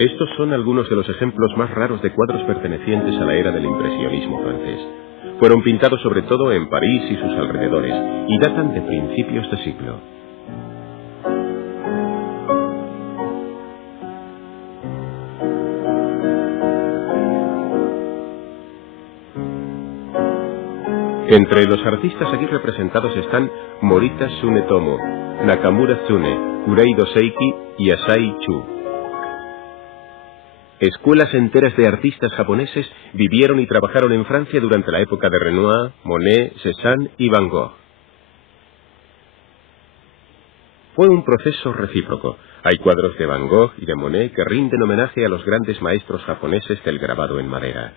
Estos son algunos de los ejemplos más raros de cuadros pertenecientes a la era del impresionismo francés. Fueron pintados sobre todo en París y sus alrededores, y datan de principios de siglo. Entre los artistas aquí representados están Morita Tsunetomo, Nakamura Tsune, Kureido Seiki y Asai Chu. Escuelas enteras de artistas japoneses vivieron y trabajaron en Francia durante la época de Renoir, Monet, Cézanne y Van Gogh. Fue un proceso recíproco. Hay cuadros de Van Gogh y de Monet que rinden homenaje a los grandes maestros japoneses del grabado en madera.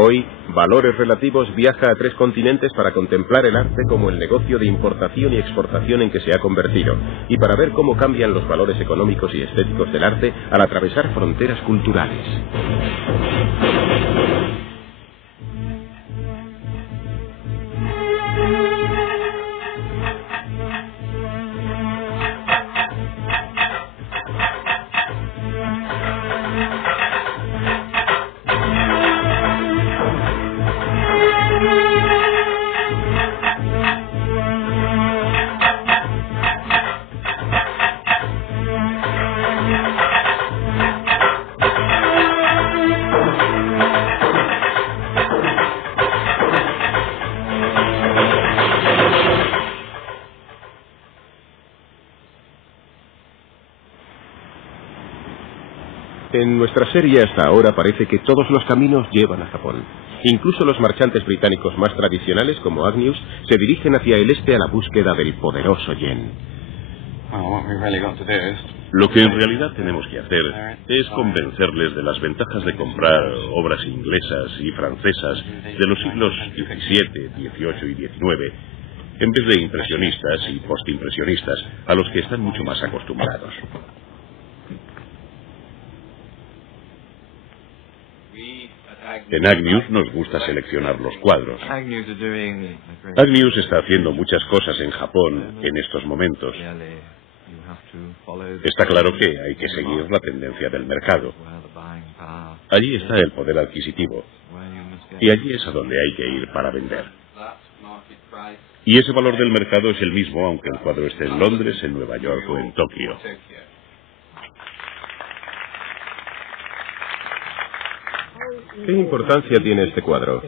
Hoy, Valores Relativos viaja a 3 continentes para contemplar el arte como el negocio de importación y exportación en que se ha convertido, y para ver cómo cambian los valores económicos y estéticos del arte al atravesar fronteras culturales. En nuestra serie hasta ahora parece que todos los caminos llevan a Japón. Incluso los marchantes británicos más tradicionales, como Agnews, se dirigen hacia el este a la búsqueda del poderoso yen. Lo que en realidad tenemos que hacer es convencerles de las ventajas de comprar obras inglesas y francesas de los siglos XVII, XVIII y XIX, en vez de impresionistas y postimpresionistas, a los que están mucho más acostumbrados. En Agnews nos gusta seleccionar los cuadros. Agnews está haciendo muchas cosas en Japón en estos momentos. Está claro que hay que seguir la tendencia del mercado. Allí está el poder adquisitivo. Y allí es a donde hay que ir para vender. Y ese valor del mercado es el mismo aunque el cuadro esté en Londres, en Nueva York o en Tokio. ¿Qué importancia tiene este cuadro?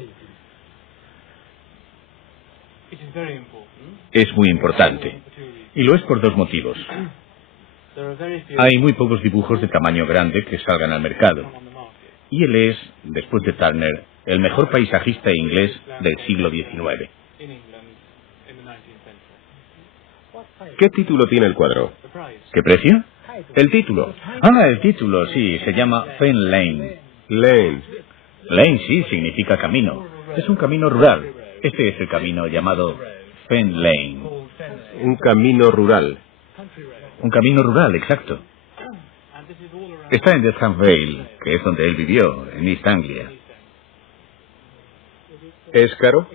Es muy importante. Y lo es por 2 motivos. Hay muy pocos dibujos de tamaño grande que salgan al mercado. Y él es, después de Turner, el mejor paisajista inglés del siglo XIX. ¿Qué título tiene el cuadro? ¿Qué precio? El título. Ah, el título, sí, se llama Fen Lane. Lane. Lane, sí, significa camino. Es un camino rural. Este es el camino llamado Fen Lane. Un camino rural. Un camino rural, exacto. Está en Dedham Vale, que es donde él vivió, en East Anglia. ¿Es caro?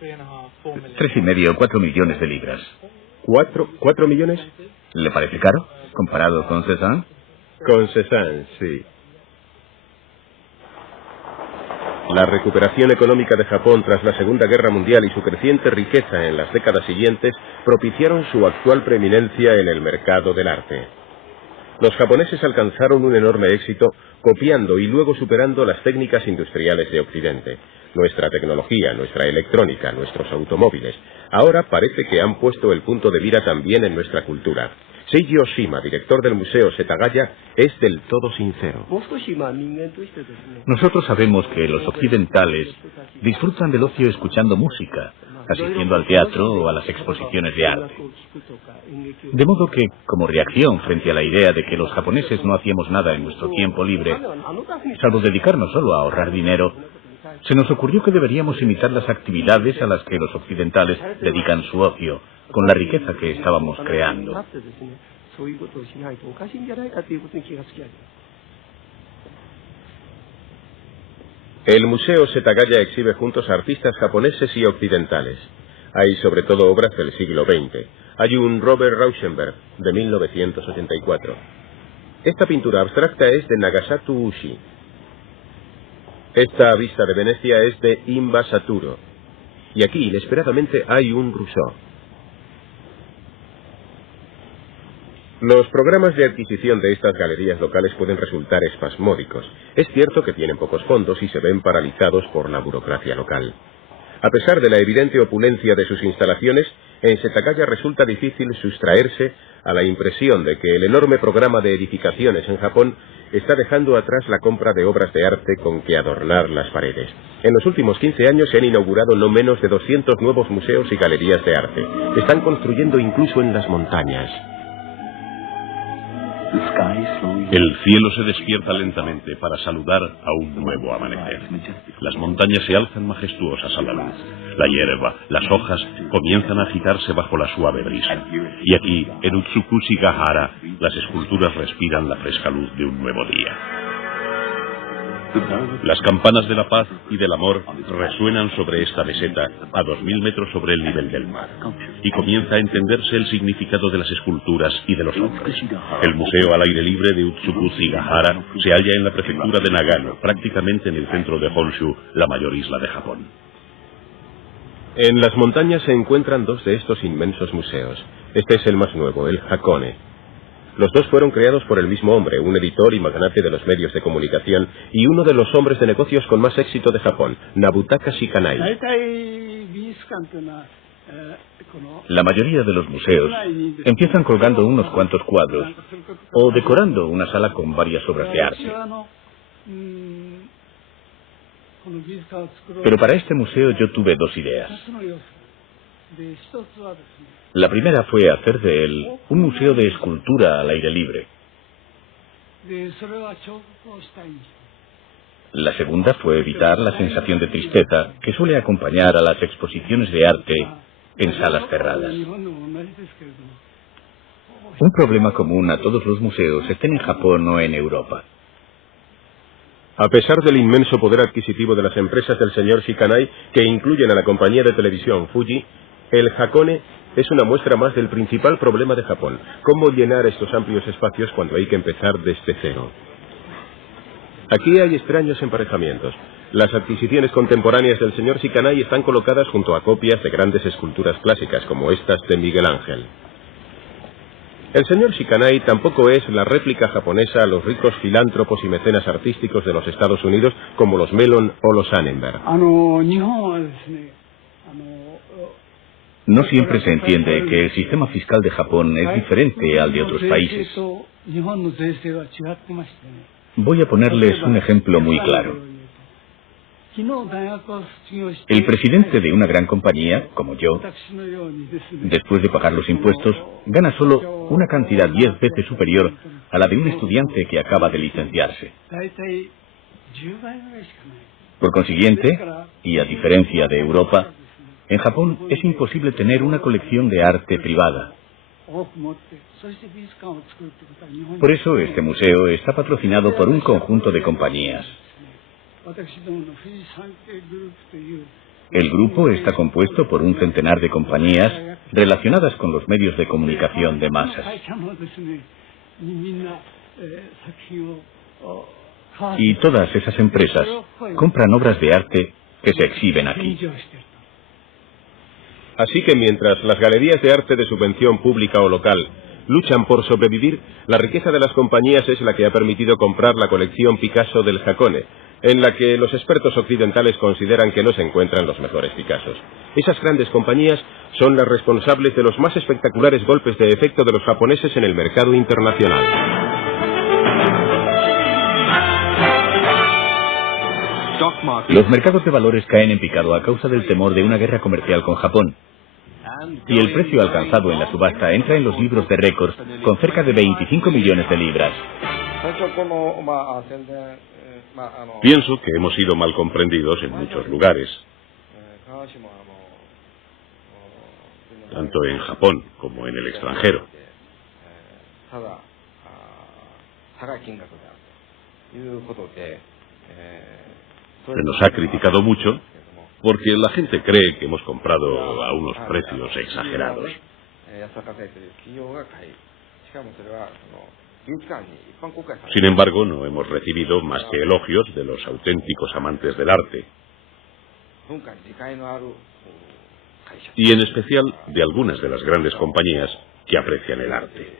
3,5, 4 millones de libras. ¿4 millones? ¿Le parece caro, comparado con Cézanne? Con Cézanne, sí. La recuperación económica de Japón tras la Segunda Guerra Mundial y su creciente riqueza en las décadas siguientes propiciaron su actual preeminencia en el mercado del arte. Los japoneses alcanzaron un enorme éxito copiando y luego superando las técnicas industriales de Occidente. Nuestra tecnología, nuestra electrónica, nuestros automóviles. Ahora parece que han puesto el punto de mira también en nuestra cultura. Seiji Oshima, director del Museo Setagaya, es del todo sincero. Nosotros sabemos que los occidentales disfrutan del ocio escuchando música, asistiendo al teatro o a las exposiciones de arte. De modo que, como reacción frente a la idea de que los japoneses no hacíamos nada en nuestro tiempo libre, salvo dedicarnos solo a ahorrar dinero, Se nos ocurrió que deberíamos imitar las actividades a las que los occidentales dedican su ocio, con la riqueza que estábamos creando. El Museo Setagaya exhibe juntos artistas japoneses y occidentales. Hay sobre todo obras del siglo XX. Hay un Robert Rauschenberg, de 1984. Esta pintura abstracta es de Nagasato Ushi. Esta vista de Venecia es de Imba Saturo. Y aquí, inesperadamente, hay un Rousseau. Los programas de adquisición de estas galerías locales pueden resultar espasmódicos. Es cierto que tienen pocos fondos y se ven paralizados por la burocracia local. A pesar de la evidente opulencia de sus instalaciones, en Setagaya resulta difícil sustraerse a la impresión de que el enorme programa de edificaciones en Japón está dejando atrás la compra de obras de arte con que adornar las paredes. En los últimos 15 años se han inaugurado no menos de 200 nuevos museos y galerías de arte. Están construyendo incluso en las montañas. El cielo se despierta lentamente para saludar a un nuevo amanecer. Las montañas se alzan majestuosas a la luz. La hierba, las hojas comienzan a agitarse bajo la suave brisa. Y aquí, en Utsukushi-Gahara, las esculturas respiran la fresca luz de un nuevo día. Las campanas de la paz y del amor resuenan sobre esta meseta a 2000 metros sobre el nivel del mar. Y comienza a entenderse el significado de las esculturas y de los hombres. El Museo al Aire Libre de Utsukushi-Gahara se halla en la prefectura de Nagano, prácticamente en el centro de Honshu, la mayor isla de Japón. En las montañas se encuentran dos de estos inmensos museos. Este es el más nuevo, el Hakone. Los dos fueron creados por el mismo hombre, un editor y magnate de los medios de comunicación y uno de los hombres de negocios con más éxito de Japón, Nabutaka Shikanai. La mayoría de los museos empiezan colgando unos cuantos cuadros o decorando una sala con varias obras de arte. Pero para este museo yo tuve dos ideas. La primera fue hacer de él un museo de escultura al aire libre. La segunda fue evitar la sensación de tristeza que suele acompañar a las exposiciones de arte en salas cerradas. Un problema común a todos los museos, estén en Japón o en Europa. A pesar del inmenso poder adquisitivo de las empresas del señor Shikanai, que incluyen a la compañía de televisión Fuji, el Hakone es una muestra más del principal problema de Japón: cómo llenar estos amplios espacios cuando hay que empezar desde cero. Aquí hay extraños emparejamientos. Las adquisiciones contemporáneas del señor Shikanai están colocadas junto a copias de grandes esculturas clásicas, como estas de Miguel Ángel. El señor Shikanai tampoco es la réplica japonesa a los ricos filántropos y mecenas artísticos de los Estados Unidos, como los Mellon o los Annenberg. No siempre se entiende que el sistema fiscal de Japón es diferente al de otros países. Voy a ponerles un ejemplo muy claro. El presidente de una gran compañía, como yo, después de pagar los impuestos, gana solo una cantidad 10 veces superior a la de un estudiante que acaba de licenciarse. Por consiguiente, y a diferencia de Europa, en Japón es imposible tener una colección de arte privada. Por eso este museo está patrocinado por un conjunto de compañías. El grupo está compuesto por un centenar de compañías relacionadas con los medios de comunicación de masas. Y todas esas empresas compran obras de arte que se exhiben aquí. Así que mientras las galerías de arte de subvención pública o local luchan por sobrevivir, la riqueza de las compañías es la que ha permitido comprar la colección Picasso del Hakone, en la que los expertos occidentales consideran que no se encuentran los mejores Picassos. Esas grandes compañías son las responsables de los más espectaculares golpes de efecto de los japoneses en el mercado internacional. Los mercados de valores caen en picado a causa del temor de una guerra comercial con Japón. Y el precio alcanzado en la subasta entra en los libros de récords con cerca de 25 millones de libras. Pienso que hemos sido mal comprendidos en muchos lugares, tanto en Japón como en el extranjero. Se nos ha criticado mucho porque la gente cree que hemos comprado a unos precios exagerados. Sin embargo, no hemos recibido más que elogios de los auténticos amantes del arte, y en especial de algunas de las grandes compañías que aprecian el arte.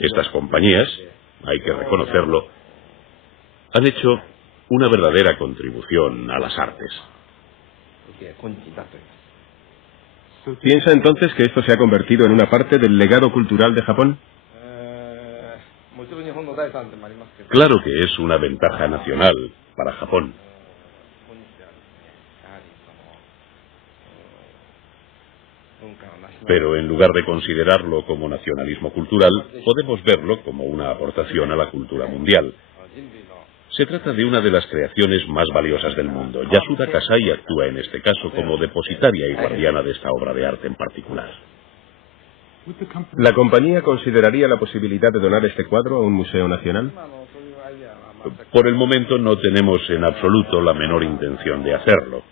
Estas compañías, hay que reconocerlo, han hecho una verdadera contribución a las artes. ¿Piensa entonces que esto se ha convertido en una parte del legado cultural de Japón? Claro que es una ventaja nacional para Japón. Pero en lugar de considerarlo como nacionalismo cultural, podemos verlo como una aportación a la cultura mundial. Se trata de una de las creaciones más valiosas del mundo. Yasuda Kasai actúa en este caso como depositaria y guardiana de esta obra de arte en particular. ¿La compañía consideraría la posibilidad de donar este cuadro a un museo nacional? Por el momento no tenemos en absoluto la menor intención de hacerlo.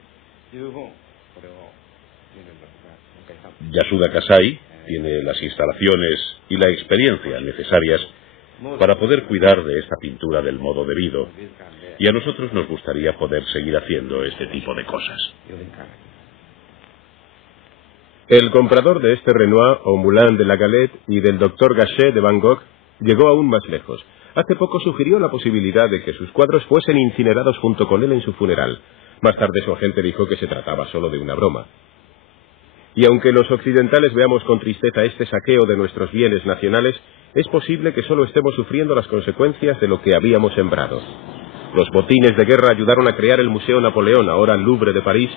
Yasuda Kasai tiene las instalaciones y la experiencia necesarias para poder cuidar de esta pintura del modo debido, y a nosotros nos gustaría poder seguir haciendo este tipo de cosas. El comprador de este Renoir o Moulin de la Galette y del Dr. Gachet de Van Gogh llegó aún más lejos. Hace poco sugirió la posibilidad de que sus cuadros fuesen incinerados junto con él en su funeral. Más tarde su agente dijo que se trataba solo de una broma. Y aunque los occidentales veamos con tristeza este saqueo de nuestros bienes nacionales, es posible que solo estemos sufriendo las consecuencias de lo que habíamos sembrado. Los botines de guerra ayudaron a crear el Museo Napoleón, ahora Louvre de París,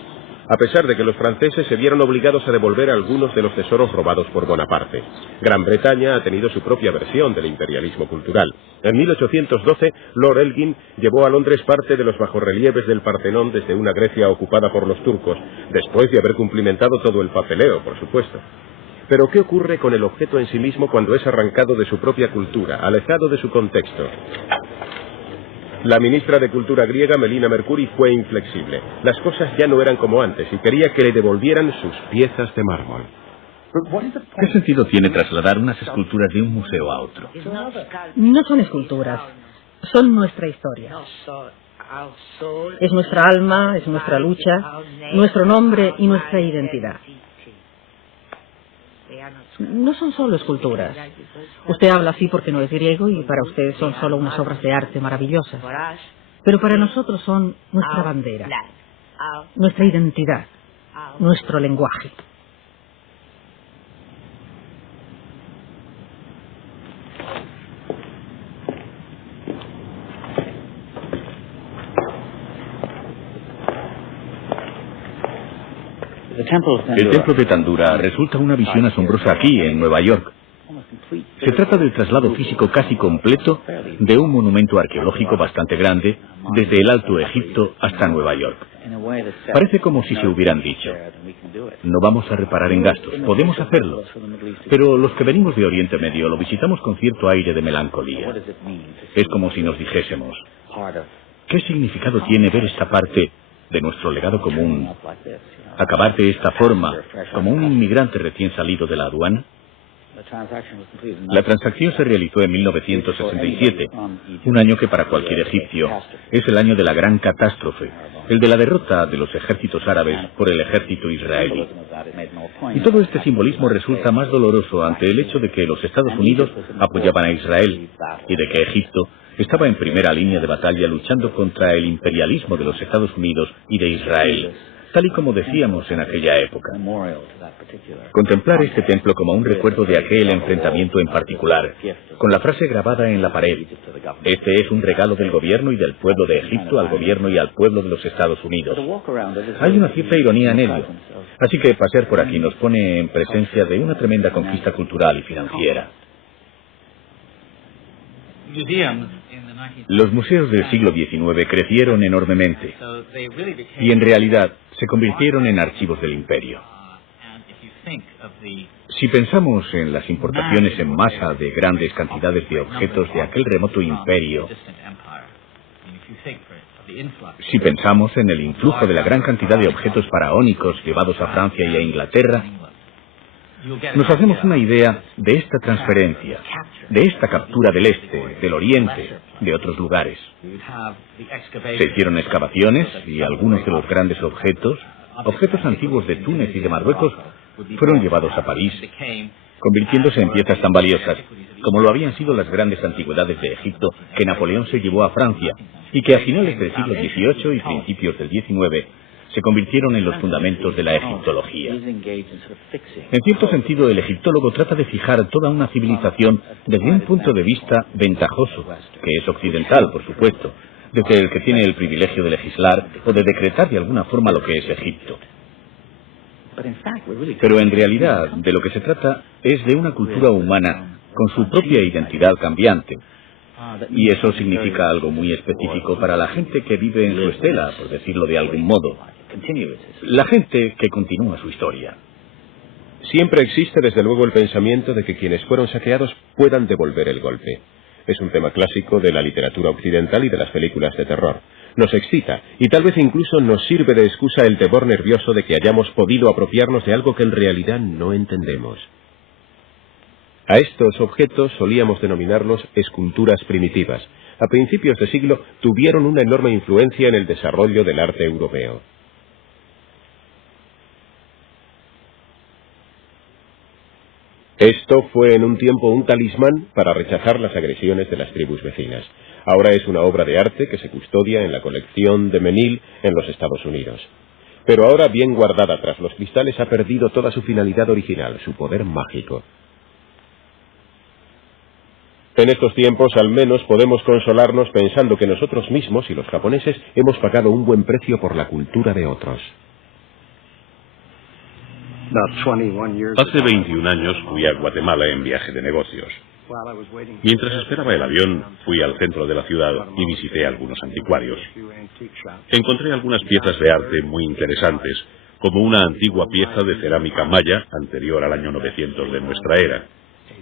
a pesar de que los franceses se vieron obligados a devolver algunos de los tesoros robados por Bonaparte. Gran Bretaña ha tenido su propia versión del imperialismo cultural. En 1812, Lord Elgin llevó a Londres parte de los bajorrelieves del Partenón desde una Grecia ocupada por los turcos, después de haber cumplimentado todo el papeleo, por supuesto. Pero ¿qué ocurre con el objeto en sí mismo cuando es arrancado de su propia cultura, alejado de su contexto? La ministra de Cultura griega, Melina Mercouri, fue inflexible. Las cosas ya no eran como antes y quería que le devolvieran sus piezas de mármol. ¿Qué sentido tiene trasladar unas esculturas de un museo a otro? No son esculturas, son nuestra historia. Es nuestra alma, es nuestra lucha, nuestro nombre y nuestra identidad. No son solo esculturas. Usted habla así porque no es griego y para usted son solo unas obras de arte maravillosas. Pero para nosotros son nuestra bandera, nuestra identidad, nuestro lenguaje. El templo de Tandura resulta una visión asombrosa aquí, en Nueva York. Se trata del traslado físico casi completo de un monumento arqueológico bastante grande desde el Alto Egipto hasta Nueva York. Parece como si se hubieran dicho: no vamos a reparar en gastos, podemos hacerlo. Pero los que venimos de Oriente Medio lo visitamos con cierto aire de melancolía. Es como si nos dijésemos: ¿qué significado tiene ver esta parte de nuestro legado común acabar de esta forma, como un inmigrante recién salido de la aduana? La transacción se realizó en 1967, un año que para cualquier egipcio es el año de la gran catástrofe, el de la derrota de los ejércitos árabes por el ejército israelí. Y todo este simbolismo resulta más doloroso ante el hecho de que los Estados Unidos apoyaban a Israel y de que Egipto estaba en primera línea de batalla luchando contra el imperialismo de los Estados Unidos y de Israel, tal y como decíamos en aquella época. Contemplar este templo como un recuerdo de aquel enfrentamiento en particular, con la frase grabada en la pared: este es un regalo del gobierno y del pueblo de Egipto al gobierno y al pueblo de los Estados Unidos. Hay una cierta ironía en ello. Así que pasear por aquí nos pone en presencia de una tremenda conquista cultural y financiera. Los museos del siglo XIX crecieron enormemente y en realidad se convirtieron en archivos del imperio. Si pensamos en las importaciones en masa de grandes cantidades de objetos de aquel remoto imperio, si pensamos en el influjo de la gran cantidad de objetos faraónicos llevados a Francia y a Inglaterra, nos hacemos una idea de esta transferencia, de esta captura del este, del oriente, de otros lugares. Se hicieron excavaciones y algunos de los grandes objetos antiguos de Túnez y de Marruecos, fueron llevados a París, convirtiéndose en piezas tan valiosas como lo habían sido las grandes antigüedades de Egipto que Napoleón se llevó a Francia y que a finales del siglo XVIII y principios del XIX se convirtieron en los fundamentos de la egiptología. En cierto sentido, el egiptólogo trata de fijar toda una civilización desde un punto de vista ventajoso, que es occidental, por supuesto, desde el que tiene el privilegio de legislar o de decretar de alguna forma lo que es Egipto. Pero en realidad, de lo que se trata es de una cultura humana con su propia identidad cambiante. Y eso significa algo muy específico para la gente que vive en su estela, por decirlo de algún modo. La gente que continúa su historia. Siempre existe desde luego el pensamiento de que quienes fueron saqueados puedan devolver el golpe. Es un tema clásico de la literatura occidental y de las películas de terror. Nos excita y tal vez incluso nos sirve de excusa el temor nervioso de que hayamos podido apropiarnos de algo que en realidad no entendemos. A estos objetos solíamos denominarlos esculturas primitivas. A principios de siglo tuvieron una enorme influencia en el desarrollo del arte europeo. Esto fue en un tiempo un talismán para rechazar las agresiones de las tribus vecinas. Ahora es una obra de arte que se custodia en la colección de Menil en los Estados Unidos. Pero ahora, bien guardada tras los cristales, ha perdido toda su finalidad original, su poder mágico. En estos tiempos, al menos, podemos consolarnos pensando que nosotros mismos y los japoneses hemos pagado un buen precio por la cultura de otros. Hace 21 años fui a Guatemala en viaje de negocios. Mientras esperaba el avión, fui al centro de la ciudad y visité algunos anticuarios. Encontré algunas piezas de arte muy interesantes, como una antigua pieza de cerámica maya anterior al año 900 de nuestra era.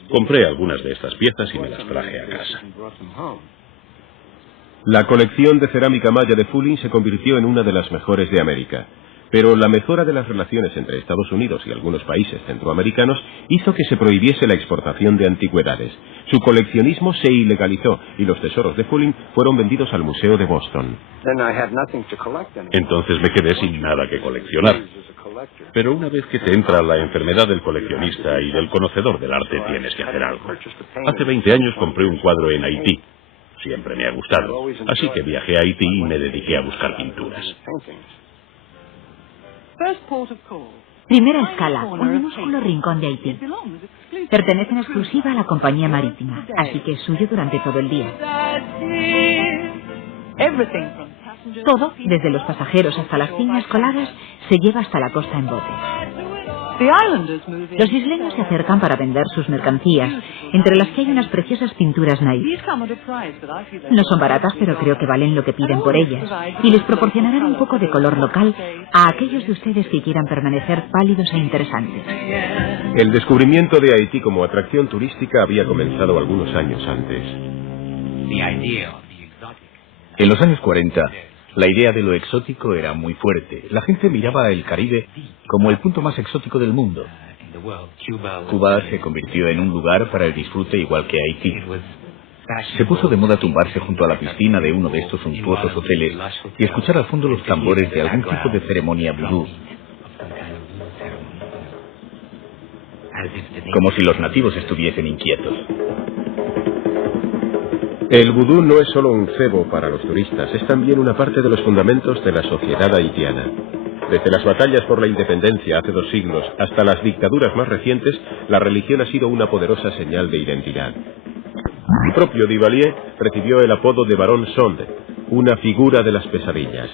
Compré algunas de estas piezas y me las traje a casa. La colección de cerámica maya de Fullin se convirtió en una de las mejores de América. Pero la mejora de las relaciones entre Estados Unidos y algunos países centroamericanos hizo que se prohibiese la exportación de antigüedades. Su coleccionismo se ilegalizó y los tesoros de Fullin fueron vendidos al Museo de Boston. Entonces me quedé sin nada que coleccionar. Pero una vez que te entra la enfermedad del coleccionista y del conocedor del arte, tienes que hacer algo. Hace 20 años compré un cuadro en Haití. Siempre me ha gustado. Así que viajé a Haití y me dediqué a buscar pinturas. Primera escala, un minúsculo rincón de Haití. Pertenece en exclusiva a la compañía marítima, así que es suyo durante todo el día. Todo, desde los pasajeros hasta las piñas coladas, se lleva hasta la costa en bote. Los isleños se acercan para vender sus mercancías, entre las que hay unas preciosas pinturas naipes. No son baratas, pero creo que valen lo que piden por ellas, y les proporcionarán un poco de color local a aquellos de ustedes que quieran permanecer pálidos e interesantes. El descubrimiento de Haití como atracción turística había comenzado algunos años antes. En los años 40, la idea de lo exótico era muy fuerte. La gente miraba el Caribe como el punto más exótico del mundo. Cuba se convirtió en un lugar para el disfrute igual que Haití. Se puso de moda tumbarse junto a la piscina de uno de estos suntuosos hoteles y escuchar al fondo los tambores de algún tipo de ceremonia vudú. Como si los nativos estuviesen inquietos. El vudú no es solo un cebo para los turistas, es también una parte de los fundamentos de la sociedad haitiana. Desde las batallas por la independencia hace 2 siglos hasta las dictaduras más recientes, la religión ha sido una poderosa señal de identidad. El propio Duvalier recibió el apodo de Barón Sonde, una figura de las pesadillas.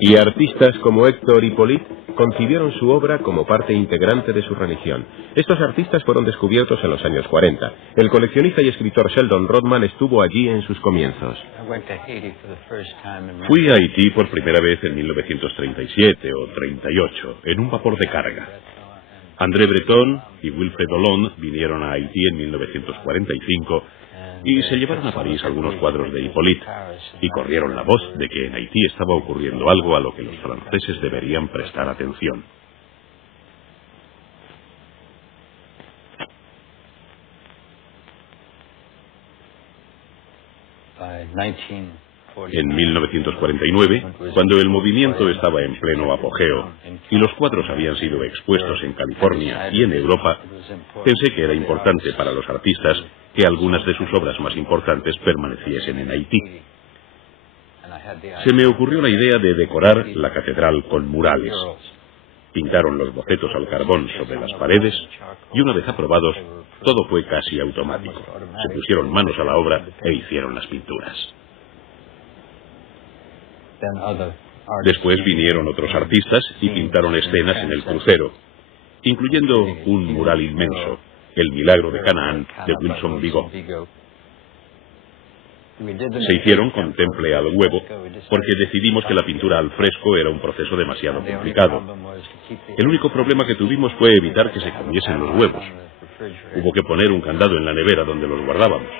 Y artistas como Héctor Hippolyte concibieron su obra como parte integrante de su religión. Estos artistas fueron descubiertos en los años 40. El coleccionista y escritor Sheldon Rodman estuvo allí en sus comienzos. Fui a Haití por primera vez en 1937 o 38, en un vapor de carga. André Breton y Wilfred Hollande vinieron a Haití en 1945 y se llevaron a París algunos cuadros de Hippolyte y corrieron la voz de que en Haití estaba ocurriendo algo a lo que los franceses deberían prestar atención. En 1949, cuando el movimiento estaba en pleno apogeo y los cuadros habían sido expuestos en California y en Europa, pensé que era importante para los artistas que algunas de sus obras más importantes permaneciesen en Haití. Se me ocurrió la idea de decorar la catedral con murales. Pintaron los bocetos al carbón sobre las paredes y una vez aprobados, todo fue casi automático. Se pusieron manos a la obra e hicieron las pinturas. Después vinieron otros artistas y pintaron escenas en el crucero, incluyendo un mural inmenso, El Milagro de Canaán, de Wilson Vigo. Se hicieron con temple al huevo, porque decidimos que la pintura al fresco era un proceso demasiado complicado. El único problema que tuvimos fue evitar que se comiesen los huevos. Hubo que poner un candado en la nevera donde los guardábamos.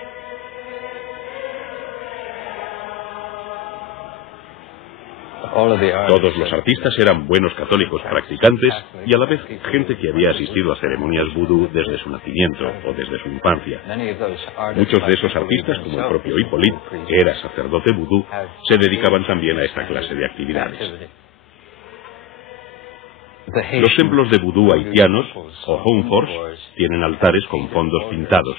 Todos los artistas eran buenos católicos practicantes y a la vez gente que había asistido a ceremonias vudú desde su nacimiento o desde su infancia. Muchos de esos artistas, como el propio Hippolyte, que era sacerdote vudú, se dedicaban también a esta clase de actividades. Los templos de vudú haitianos, o Honfors, tienen altares con fondos pintados,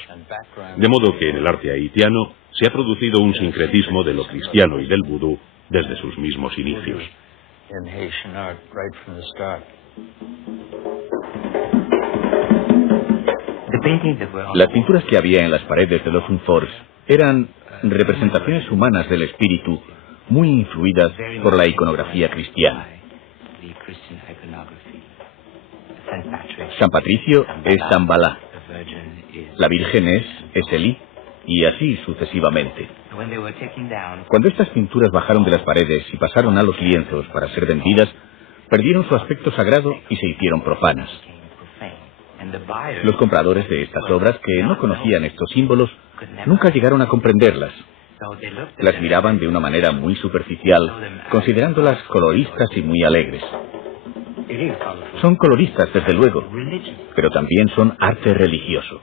de modo que en el arte haitiano se ha producido un sincretismo de lo cristiano y del vudú desde sus mismos inicios. Las pinturas que había en las paredes de los Honfors eran representaciones humanas del espíritu, muy influidas por la iconografía cristiana. San Patricio es San Balá, la Virgen es Elí, y así sucesivamente. Cuando estas pinturas bajaron de las paredes y pasaron a los lienzos para ser vendidas, perdieron su aspecto sagrado y se hicieron profanas. Los compradores de estas obras, que no conocían estos símbolos, nunca llegaron a comprenderlas. Las miraban de una manera muy superficial, considerándolas coloristas y muy alegres. Son coloristas, desde luego, pero también son arte religioso.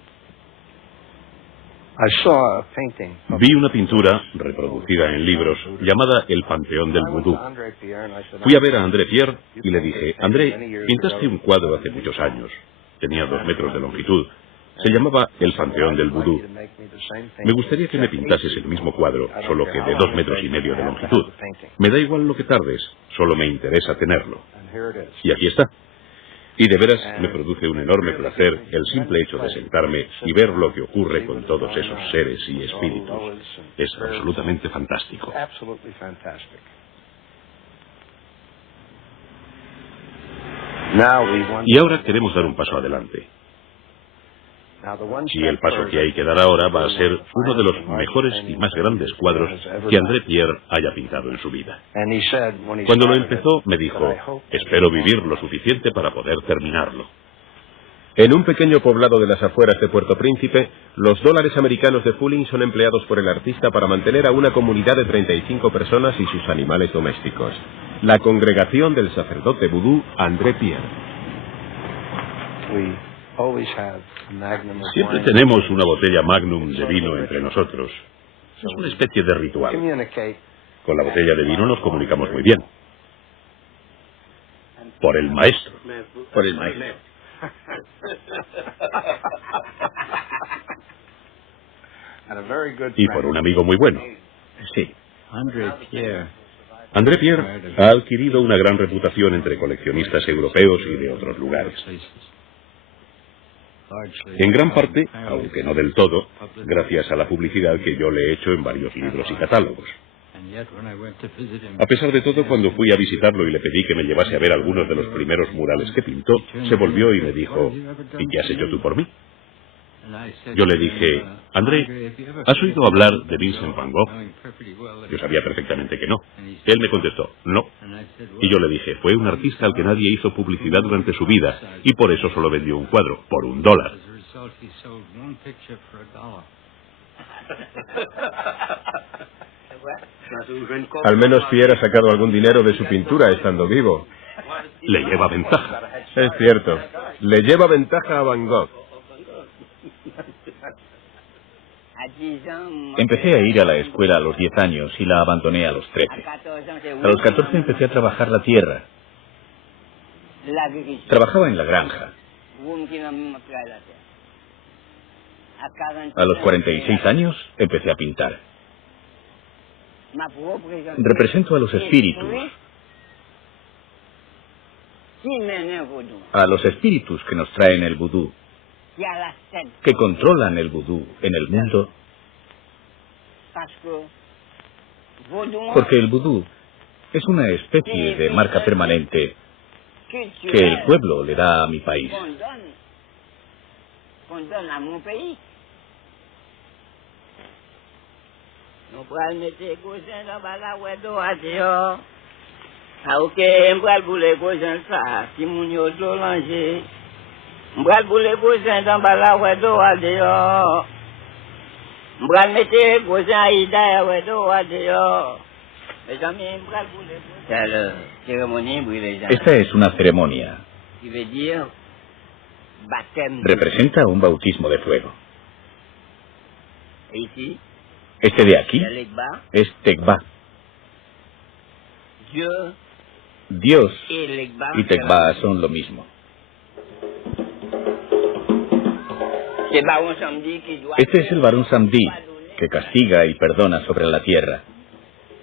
Vi una pintura, reproducida en libros, llamada El Panteón del Vudú. Fui a ver a André Pierre y le dije: André, pintaste un cuadro hace muchos años. Tenía 2 metros de longitud. Se llamaba El Panteón del Vudú. Me gustaría que me pintases el mismo cuadro, solo que de 2,5 metros de longitud. Me da igual lo que tardes, solo me interesa tenerlo. Y aquí está. Y de veras me produce un enorme placer el simple hecho de sentarme y ver lo que ocurre con todos esos seres y espíritus. Es absolutamente fantástico. Y ahora queremos dar un paso adelante. Y el paso que hay que dar ahora va a ser uno de los mejores y más grandes cuadros que André Pierre haya pintado en su vida. Cuando lo empezó, me dijo: espero vivir lo suficiente para poder terminarlo. En un pequeño poblado de las afueras de Puerto Príncipe, los dólares americanos de Fulling son empleados por el artista para mantener a una comunidad de 35 personas y sus animales domésticos. La congregación del sacerdote vudú André Pierre. Siempre tenemos una botella Magnum de vino entre nosotros. Es una especie de ritual. Con la botella de vino nos comunicamos muy bien. Por el maestro. Por el maestro. Y por un amigo muy bueno. Sí. André Pierre ha adquirido una gran reputación entre coleccionistas europeos y de otros lugares. En gran parte, aunque no del todo, gracias a la publicidad que yo le he hecho en varios libros y catálogos. A pesar de todo, cuando fui a visitarlo y le pedí que me llevase a ver algunos de los primeros murales que pintó, se volvió y me dijo, ¿y qué has hecho tú por mí? Yo le dije, André, ¿has oído hablar de Vincent Van Gogh? Yo sabía perfectamente que no. Él me contestó, no. Y yo le dije, fue un artista al que nadie hizo publicidad durante su vida y por eso solo vendió un cuadro, por $1. Al menos Pierre ha sacado algún dinero de su pintura estando vivo. Le lleva ventaja. Es cierto. Le lleva ventaja a Van Gogh. Empecé a ir a la escuela a los 10 años y la abandoné a los 13. A los 14 empecé a trabajar la tierra. Trabajaba en la granja. A los 46 años empecé a pintar. Represento a los espíritus. A los espíritus que nos traen el vudú, que controlan el vudú en el mundo, porque el vudú es una especie de marca permanente que el pueblo le da a mi país. Esta es una ceremonia. Representa un bautismo de fuego. Este de aquí es Tekba. Dios y Tekba son lo mismo. Este es el Barón Samedi, que castiga y perdona sobre la tierra.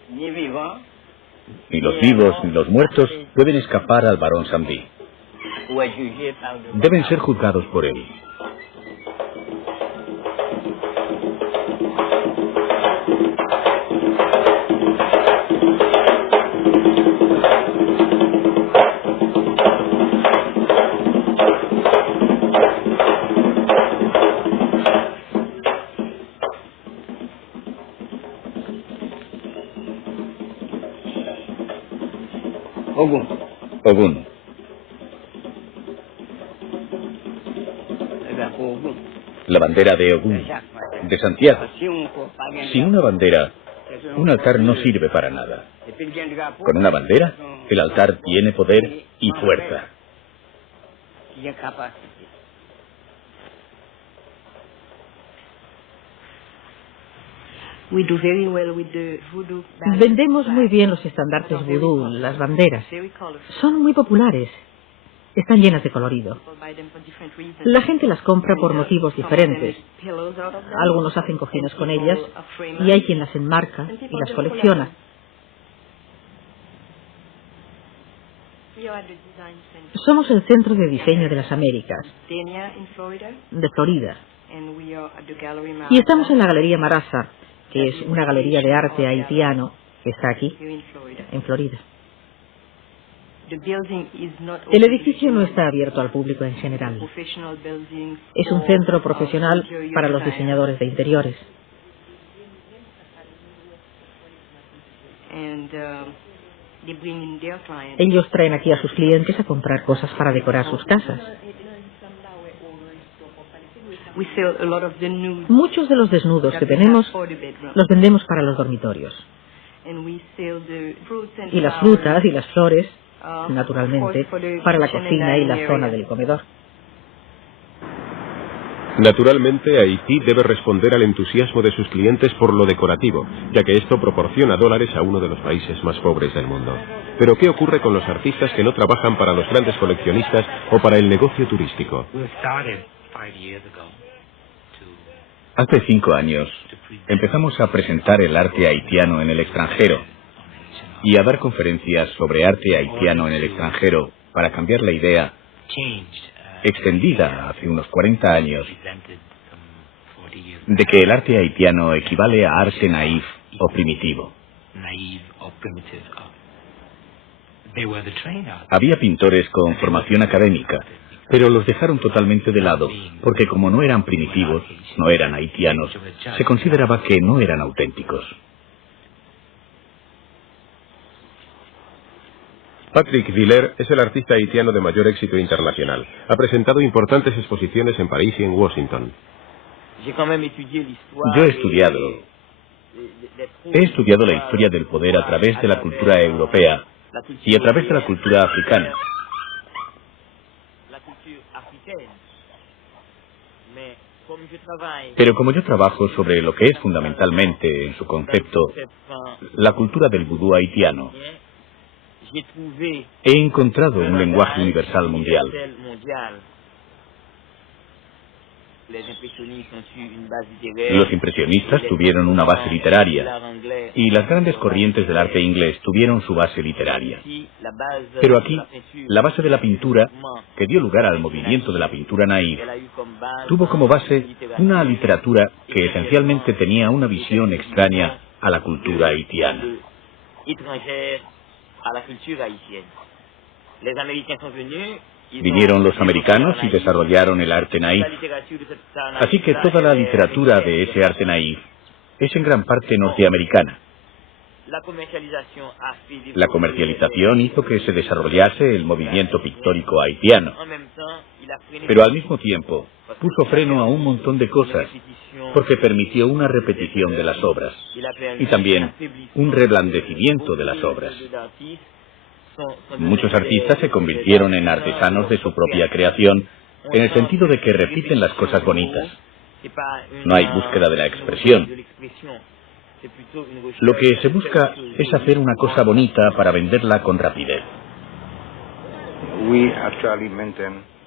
Ni los vivos ni los muertos pueden escapar al Barón Samedi. Deben ser juzgados por él. Ogún. La bandera de Ogún, de Santiago. Sin una bandera, un altar no sirve para nada. Con una bandera, el altar tiene poder y fuerza. Vendemos muy bien los estandartes vudú, las banderas. Son muy populares. Están llenas de colorido. La gente las compra por motivos diferentes. Algunos hacen cojines con ellas y hay quien las enmarca y las colecciona. Somos el centro de diseño de las Américas, de Florida. Y estamos en la Galería Marasa, que es una galería de arte haitiano que está aquí, en Florida. El edificio no está abierto al público en general. Es un centro profesional para los diseñadores de interiores. Ellos traen aquí a sus clientes a comprar cosas para decorar sus casas. Muchos de los desnudos que tenemos los vendemos para los dormitorios. Y las frutas y las flores, naturalmente, para la cocina y la zona del comedor. Naturalmente, Haití debe responder al entusiasmo de sus clientes por lo decorativo, ya que esto proporciona dólares a uno de los países más pobres del mundo. Pero ¿qué ocurre con los artistas que no trabajan para los grandes coleccionistas o para el negocio turístico? Hace 5 años empezamos a presentar el arte haitiano en el extranjero y a dar conferencias sobre arte haitiano en el extranjero para cambiar la idea extendida hace unos 40 años de que el arte haitiano equivale a arte naif o primitivo. Había pintores con formación académica, pero los dejaron totalmente de lado, porque como no eran primitivos, no eran haitianos, se consideraba que no eran auténticos. Patrick Villers es el artista haitiano de mayor éxito internacional. Ha presentado importantes exposiciones en París y en Washington. Yo he estudiado la historia del poder a través de la cultura europea y a través de la cultura africana. Pero como yo trabajo sobre lo que es fundamentalmente, en su concepto, la cultura del vudú haitiano, he encontrado un lenguaje universal mundial. Los impresionistas tuvieron una base literaria y las grandes corrientes del arte inglés tuvieron su base literaria. Pero aquí, la base de la pintura, que dio lugar al movimiento de la pintura naif, tuvo como base una literatura que esencialmente tenía una visión extraña a la cultura haitiana. Vinieron los americanos y desarrollaron el arte naif. Así que toda la literatura de ese arte naif es en gran parte norteamericana. La comercialización hizo que se desarrollase el movimiento pictórico haitiano, pero al mismo tiempo puso freno a un montón de cosas, porque permitió una repetición de las obras y también un reblandecimiento de las obras. Muchos artistas se convirtieron en artesanos de su propia creación, en el sentido de que repiten las cosas bonitas. No hay búsqueda de la expresión. Lo que se busca es hacer una cosa bonita para venderla con rapidez.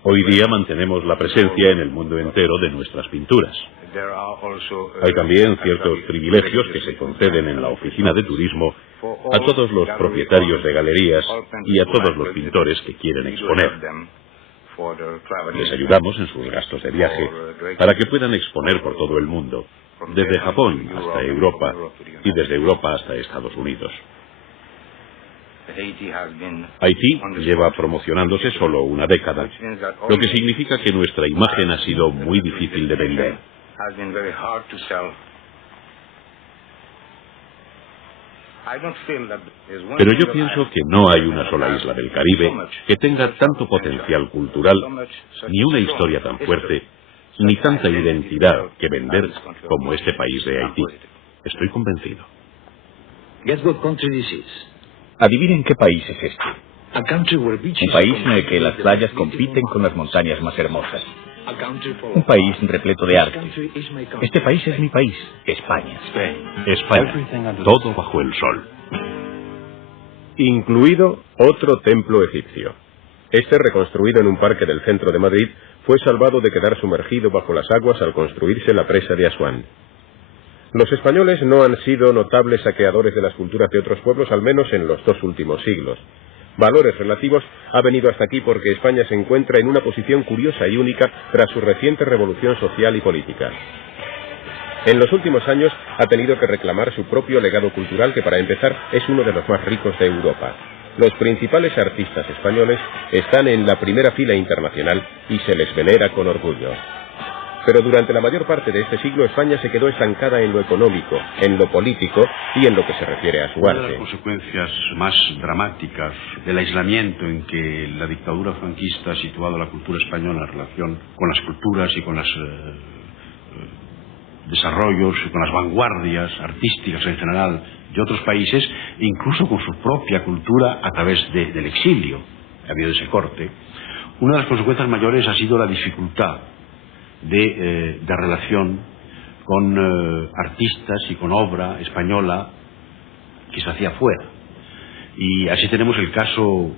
Hoy día mantenemos la presencia en el mundo entero de nuestras pinturas. Hay también ciertos privilegios que se conceden en la oficina de turismo a todos los propietarios de galerías y a todos los pintores que quieren exponer. Les ayudamos en sus gastos de viaje para que puedan exponer por todo el mundo, desde Japón hasta Europa y desde Europa hasta Estados Unidos. Haití lleva promocionándose solo una década, lo que significa que nuestra imagen ha sido muy difícil de vender. Pero yo pienso que no hay una sola isla del Caribe que tenga tanto potencial cultural, ni una historia tan fuerte, ni tanta identidad que vender como este país de Haití. Estoy convencido. Adivinen qué país es este. Un país en el que las playas compiten con las montañas más hermosas. Un país repleto de arte. Este país es mi país, España. España, todo bajo el sol. Incluido otro templo egipcio. Este, reconstruido en un parque del centro de Madrid, fue salvado de quedar sumergido bajo las aguas al construirse la presa de Asuán. Los españoles no han sido notables saqueadores de las culturas de otros pueblos, al menos en los 2 últimos siglos. Valores relativos ha venido hasta aquí porque España se encuentra en una posición curiosa y única tras su reciente revolución social y política. En los últimos años ha tenido que reclamar su propio legado cultural, que para empezar es uno de los más ricos de Europa. Los principales artistas españoles están en la primera fila internacional y se les venera con orgullo. Pero durante la mayor parte de este siglo España se quedó estancada en lo económico, en lo político y en lo que se refiere a su arte. Una de las consecuencias más dramáticas del aislamiento en que la dictadura franquista ha situado la cultura española en relación con las culturas y con los desarrollos y con las vanguardias artísticas en general de otros países, incluso con su propia cultura a través del exilio, ha habido ese corte. Una de las consecuencias mayores ha sido la dificultad de relación con artistas y con obra española que se hacía fuera. Y así tenemos el caso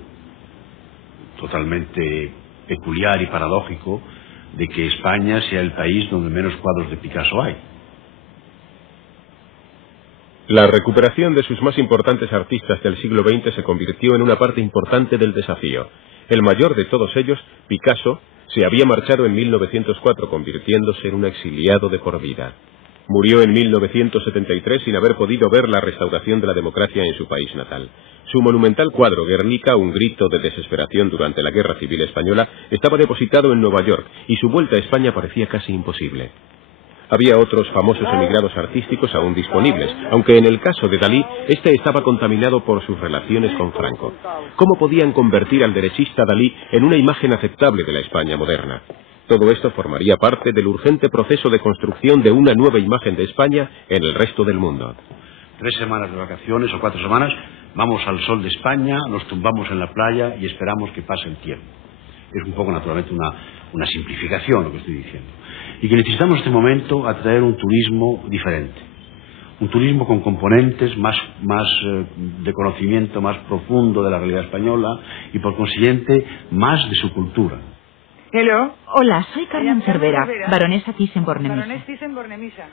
totalmente peculiar y paradójico de que España sea el país donde menos cuadros de Picasso hay. La recuperación de sus más importantes artistas del siglo XX se convirtió en una parte importante del desafío. El mayor de todos ellos, Picasso, se había marchado en 1904, convirtiéndose en un exiliado de por vida. Murió en 1973 sin haber podido ver la restauración de la democracia en su país natal. Su monumental cuadro Guernica, un grito de desesperación durante la Guerra Civil Española, estaba depositado en Nueva York y su vuelta a España parecía casi imposible. Había otros famosos emigrados artísticos aún disponibles, aunque en el caso de Dalí, este estaba contaminado por sus relaciones con Franco. ¿Cómo podían convertir al derechista Dalí en una imagen aceptable de la España moderna? Todo esto formaría parte del urgente proceso de construcción de una nueva imagen de España en el resto del mundo. 3 semanas de vacaciones o 4 semanas, vamos al sol de España, nos tumbamos en la playa y esperamos que pase el tiempo. Es un poco, naturalmente, una simplificación lo que estoy diciendo. Y que necesitamos en este momento atraer un turismo diferente. Un turismo con componentes más de conocimiento más profundo de la realidad española y, por consiguiente, más de su cultura. Hello. Hola, soy Carmen Cervera, baronesa Thyssen-Bornemisza.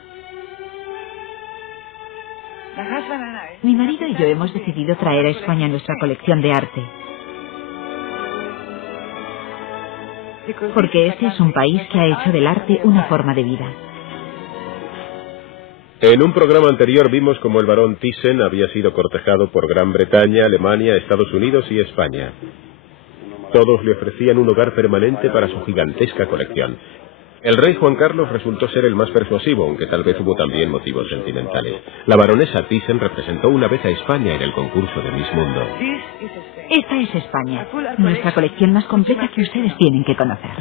Mi marido y yo hemos decidido traer a España nuestra colección de arte. Porque este es un país que ha hecho del arte una forma de vida. En un programa anterior vimos cómo el barón Thyssen había sido cortejado por Gran Bretaña, Alemania, Estados Unidos y España. Todos le ofrecían un hogar permanente para su gigantesca colección. El rey Juan Carlos resultó ser el más persuasivo, aunque tal vez hubo también motivos sentimentales. La baronesa Thyssen representó una vez a España en el concurso de Miss Mundo. Esta es España, nuestra colección más completa que ustedes tienen que conocer.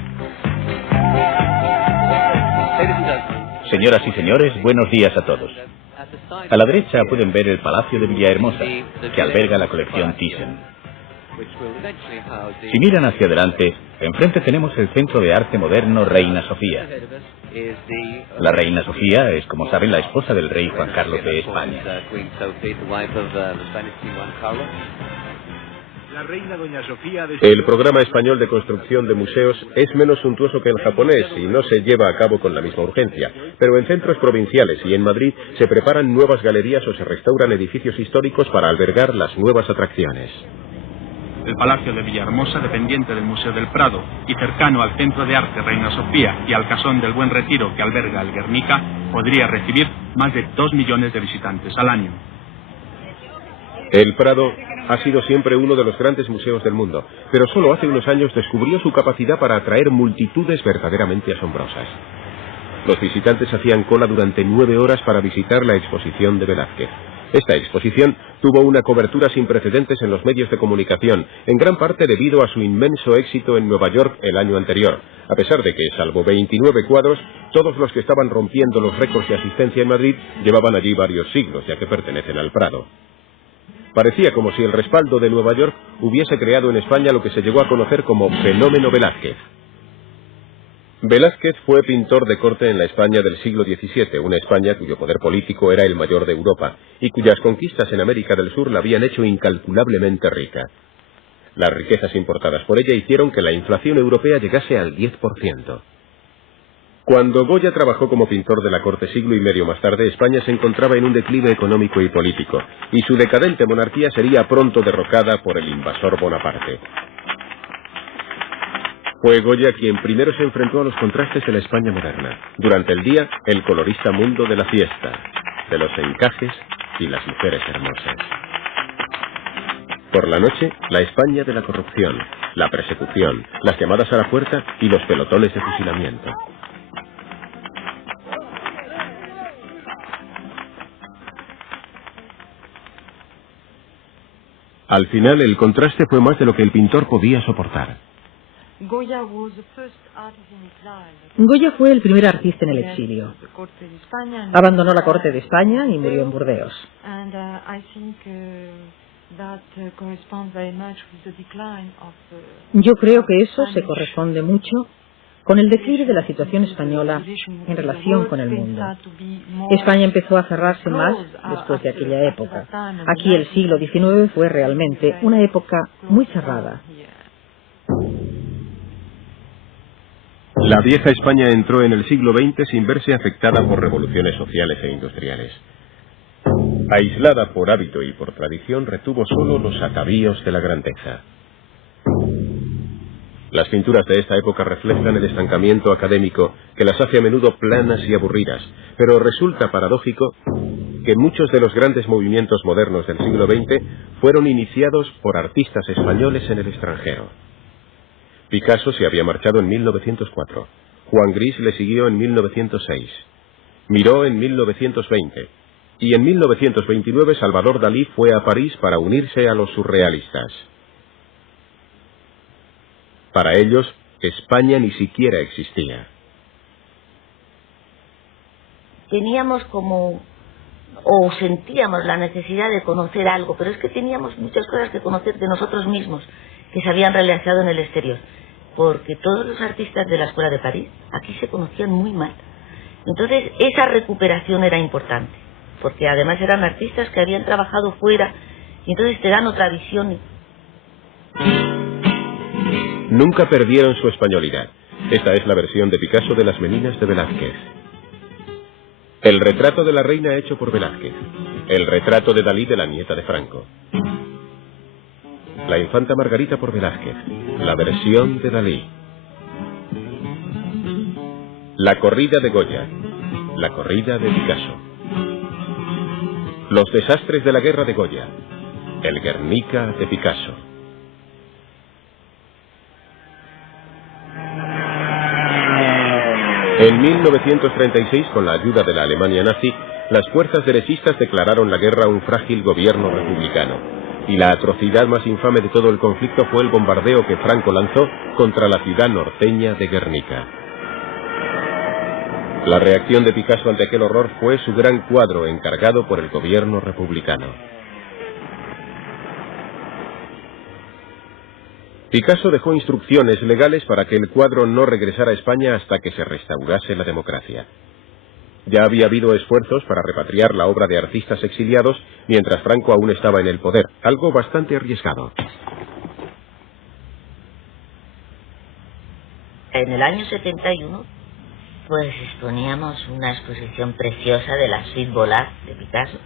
Señoras y señores, buenos días a todos. A la derecha pueden ver el Palacio de Villahermosa, que alberga la colección Thyssen. Si miran hacia adelante, enfrente tenemos el Centro de Arte Moderno Reina Sofía. La Reina Sofía es, como saben, la esposa del rey Juan Carlos de España. El programa español de construcción de museos es menos suntuoso que el japonés y no se lleva a cabo con la misma urgencia, pero en centros provinciales y en Madrid se preparan nuevas galerías o se restauran edificios históricos para albergar las nuevas atracciones. El Palacio de Villahermosa, dependiente del Museo del Prado y cercano al Centro de Arte Reina Sofía y al Casón del Buen Retiro que alberga el Guernica, podría recibir más de 2 millones de visitantes al año. El Prado ha sido siempre uno de los grandes museos del mundo, pero solo hace unos años descubrió su capacidad para atraer multitudes verdaderamente asombrosas. Los visitantes hacían cola durante 9 horas para visitar la exposición de Velázquez. Esta exposición tuvo una cobertura sin precedentes en los medios de comunicación, en gran parte debido a su inmenso éxito en Nueva York el año anterior, a pesar de que, salvo 29 cuadros, todos los que estaban rompiendo los récords de asistencia en Madrid llevaban allí varios siglos, ya que pertenecen al Prado. Parecía como si el respaldo de Nueva York hubiese creado en España lo que se llegó a conocer como fenómeno Velázquez. Velázquez fue pintor de corte en la España del siglo XVII, una España cuyo poder político era el mayor de Europa y cuyas conquistas en América del Sur la habían hecho incalculablemente rica. Las riquezas importadas por ella hicieron que la inflación europea llegase al 10%. Cuando Goya trabajó como pintor de la corte siglo y medio más tarde, España se encontraba en un declive económico y político, y su decadente monarquía sería pronto derrocada por el invasor Bonaparte. Fue Goya quien primero se enfrentó a los contrastes de la España moderna. Durante el día, el colorista mundo de la fiesta, de los encajes y las mujeres hermosas. Por la noche, la España de la corrupción, la persecución, las llamadas a la puerta y los pelotones de fusilamiento. Al final, el contraste fue más de lo que el pintor podía soportar. Goya fue el primer artista en el exilio. Abandonó la corte de España y murió en Burdeos. Yo creo que eso se corresponde mucho con el declive de la situación española en relación con el mundo. España empezó a cerrarse más después de aquella época. Aquí el siglo XIX fue realmente una época muy cerrada. La vieja España entró en el siglo XX sin verse afectada por revoluciones sociales e industriales. Aislada por hábito y por tradición, retuvo solo los atavíos de la grandeza. Las pinturas de esta época reflejan el estancamiento académico que las hace a menudo planas y aburridas, pero resulta paradójico que muchos de los grandes movimientos modernos del siglo XX fueron iniciados por artistas españoles en el extranjero. Picasso se había marchado en 1904, Juan Gris le siguió en 1906, Miró en 1920, y en 1929 Salvador Dalí fue a París para unirse a los surrealistas. Para ellos, España ni siquiera existía. Teníamos o sentíamos la necesidad de conocer algo, pero es que teníamos muchas cosas que conocer de nosotros mismos, que se habían realizado en el exterior, porque todos los artistas de la Escuela de París aquí se conocían muy mal. Entonces esa recuperación era importante, porque además eran artistas que habían trabajado fuera, y entonces te dan otra visión. Nunca perdieron su españolidad. Esta es la versión de Picasso de Las Meninas de Velázquez. El retrato de la reina hecho por Velázquez. El retrato de Dalí de la nieta de Franco. La infanta Margarita por Velázquez. La versión de Dalí. La corrida de Goya. La corrida de Picasso. Los desastres de la guerra de Goya. El Guernica de Picasso. En 1936, con la ayuda de la Alemania nazi, las fuerzas derechistas declararon la guerra a un frágil gobierno republicano. Y la atrocidad más infame de todo el conflicto fue el bombardeo que Franco lanzó contra la ciudad norteña de Guernica. La reacción de Picasso ante aquel horror fue su gran cuadro encargado por el gobierno republicano. Picasso dejó instrucciones legales para que el cuadro no regresara a España hasta que se restaurase la democracia. Ya había habido esfuerzos para repatriar la obra de artistas exiliados mientras Franco aún estaba en el poder, algo bastante arriesgado. En el año 71, pues exponíamos una exposición preciosa de la Suite Volare de Picasso.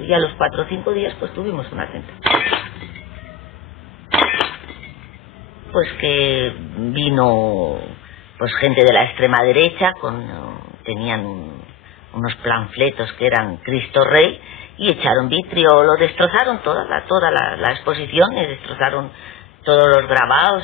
Y a los 4 o 5 días pues tuvimos un atentado. Pues que vino pues gente de la extrema derecha, tenían unos panfletos que eran Cristo Rey, y echaron vitriolo, destrozaron toda la exposición, y destrozaron todos los grabados.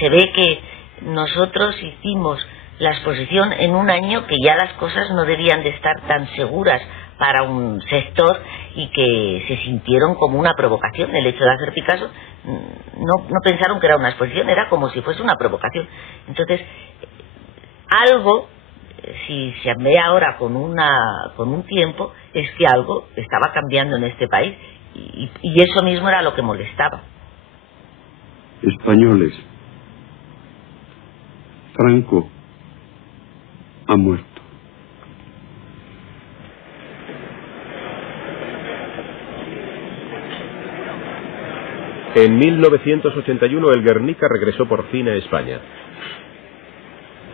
Se ve que nosotros hicimos la exposición en un año que ya las cosas no debían de estar tan seguras para un sector, y que se sintieron como una provocación. El hecho de hacer Picasso, no pensaron que era una exposición, era como si fuese una provocación. Entonces, algo, si se ve ahora con un tiempo, es que algo estaba cambiando en este país, y eso mismo era lo que molestaba. Españoles, Franco ha muerto. En 1981 el Guernica regresó por fin a España.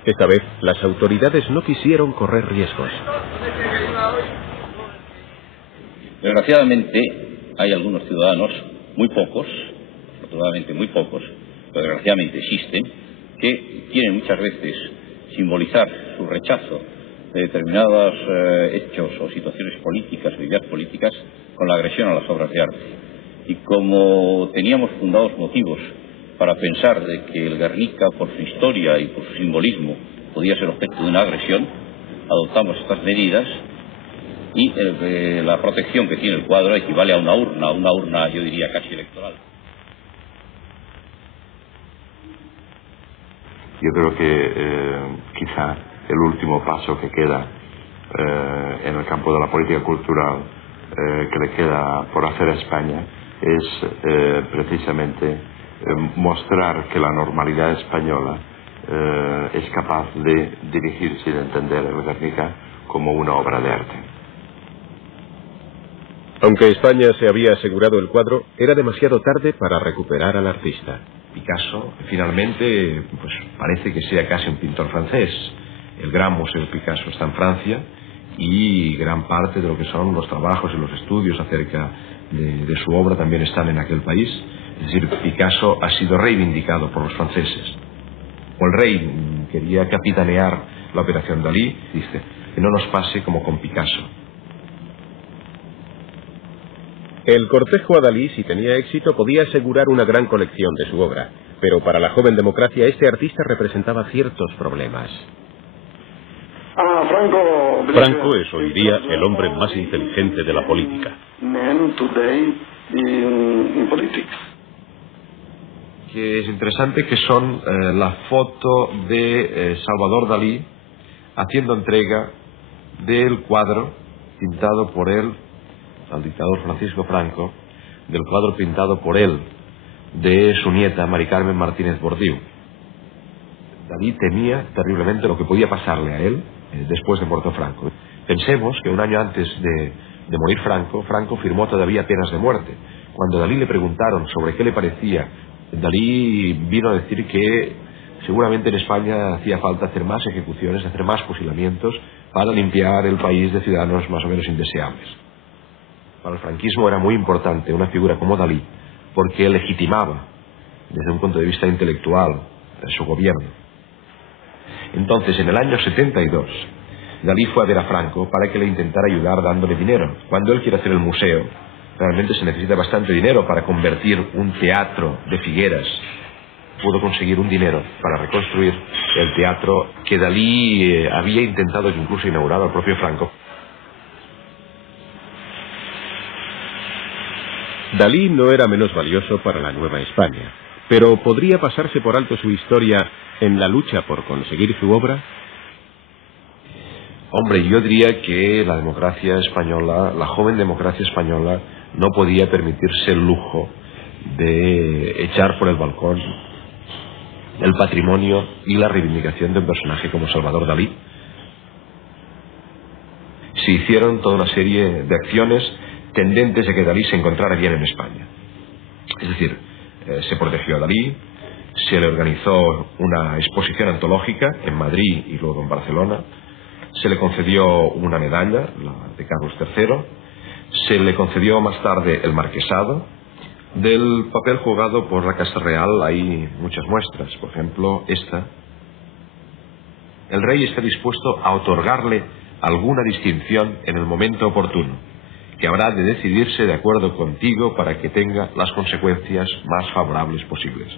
Esta vez las autoridades no quisieron correr riesgos. Desgraciadamente hay algunos ciudadanos, muy pocos, afortunadamente muy pocos, pero desgraciadamente existen, que quieren muchas veces simbolizar su rechazo de determinados hechos o situaciones políticas o ideas políticas con la agresión a las obras de arte. Y como teníamos fundados motivos para pensar de que el Guernica, por su historia y por su simbolismo, podía ser objeto de una agresión, adoptamos estas medidas, y la protección que tiene el cuadro equivale a una urna yo diría casi electoral. Yo creo que quizá el último paso que queda en el campo de la política cultural que le queda por hacer a España es precisamente mostrar que la normalidad española es capaz de dirigirse y de entender el Guernica como una obra de arte. Aunque España se había asegurado el cuadro, era demasiado tarde para recuperar al artista. Picasso, finalmente, pues parece que sea casi un pintor francés. El gran Museo de Picasso está en Francia, y gran parte de lo que son los trabajos y los estudios acerca de su obra también están en aquel país. Es decir, Picasso ha sido reivindicado por los franceses. O el rey quería capitanear la operación Dalí, dice, que no nos pase como con Picasso. El cortejo a Dalí, si tenía éxito, podía asegurar una gran colección de su obra, pero para la joven democracia este artista representaba ciertos problemas. Franco es hoy día el hombre más inteligente de la política. Que es interesante que son la foto de Salvador Dalí haciendo entrega del cuadro pintado por él, al dictador Francisco Franco, del cuadro pintado por él de su nieta Mari Carmen Martínez Bordiú. Dalí temía terriblemente lo que podía pasarle a él después de muerto Franco. Pensemos que un año antes de morir Franco, Franco firmó todavía penas de muerte. Cuando Dalí le preguntaron sobre qué le parecía, Dalí vino a decir que seguramente en España hacía falta hacer más ejecuciones, hacer más fusilamientos para limpiar el país de ciudadanos más o menos indeseables. Para el franquismo era muy importante una figura como Dalí, porque legitimaba, desde un punto de vista intelectual, su gobierno. Entonces, en el año 72, Dalí fue a ver a Franco para que le intentara ayudar dándole dinero. Cuando él quiere hacer el museo, realmente se necesita bastante dinero para convertir un teatro de Figueras. Pudo conseguir un dinero para reconstruir el teatro que Dalí había intentado incluso inaugurar al propio Franco. Dalí no era menos valioso para la Nueva España, pero ¿podría pasarse por alto su historia en la lucha por conseguir su obra? Hombre, yo diría que la democracia española, la joven democracia española, no podía permitirse el lujo de echar por el balcón el patrimonio y la reivindicación de un personaje como Salvador Dalí. Se hicieron toda una serie de acciones tendentes a que Dalí se encontrara bien en España. Es decir, se protegió a Dalí, se le organizó una exposición antológica en Madrid y luego en Barcelona, se le concedió una medalla, la de Carlos III, se le concedió más tarde el marquesado. Del papel jugado por la Casa Real hay muchas muestras, por ejemplo esta. El rey está dispuesto a otorgarle alguna distinción en el momento oportuno, que habrá de decidirse de acuerdo contigo para que tenga las consecuencias más favorables posibles.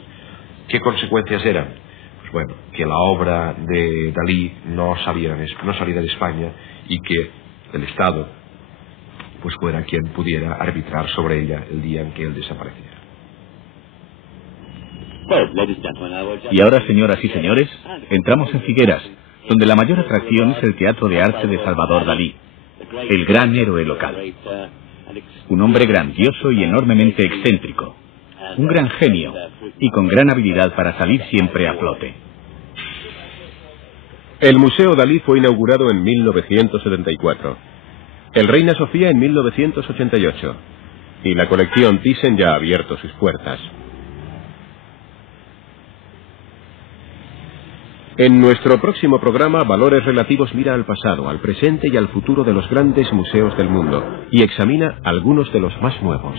¿Qué consecuencias eran? Pues bueno, que la obra de Dalí no saliera de España y que el Estado pues fuera quien pudiera arbitrar sobre ella el día en que él desapareciera. Y ahora, señoras y señores, entramos en Figueras, donde la mayor atracción es el Teatro de Arte de Salvador Dalí, el gran héroe local. Un hombre grandioso y enormemente excéntrico, un gran genio y con gran habilidad para salir siempre a flote. El Museo Dalí fue inaugurado en 1974. El Reina Sofía en 1988 y la colección Thyssen ya ha abierto sus puertas. En nuestro próximo programa, Valores Relativos mira al pasado, al presente y al futuro de los grandes museos del mundo y examina algunos de los más nuevos.